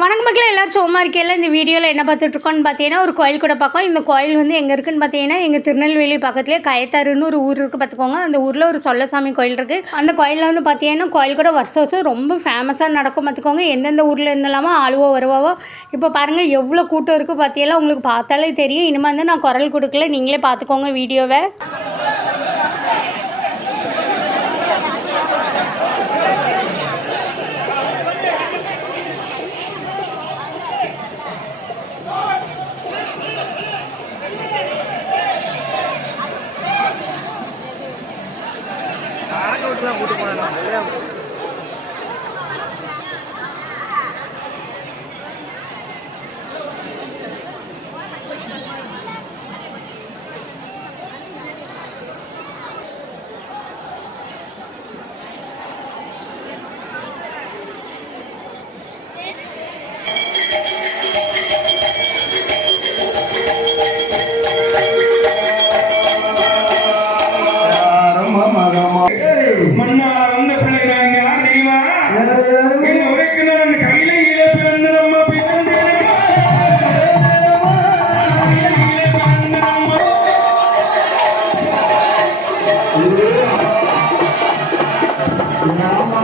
வணக்க மக்கள் எல்லாரும் சும்மா இருக்கையில் இந்த வீடியோவில் என்ன பார்த்துட்ருக்கோன்னு பார்த்தீங்கன்னா ஒரு கோயில் கூட பார்க்கோம் இந்த கோயில் வந்து எங்கே இருக்குன்னு பார்த்தீங்கன்னா எங்கள் திருநெல்வேலி பக்கத்துலேயே கயத்தாருன்னு ஒரு ஊர் இருக்குது பார்த்துக்கோங்க. அந்த ஊரில் ஒரு சொல்லசாமி கோயில் இருக்குது அந்த கோயிலில் வந்து பார்த்தீங்கன்னா கோயில் கூட வருஷம் வருஷம் ரொம்ப ஃபேமஸாக நடக்கும் பார்த்துக்கோங்க. எந்தெந்த ஊரில் இருந்தெல்லாமோ ஆளுவோ வருவாவோ. இப்போ பாருங்கள் எவ்வளோ கூட்டம் இருக்குது பார்த்தீங்கன்னா உங்களுக்கு பார்த்தாலே தெரியும். இனிமேல் வந்து நான் குரல் கொடுக்கல. நீங்களே பார்த்துக்கோங்க வீடியோவை. விட்டு தான் கூட்டு போனேன் Thank you. ராமா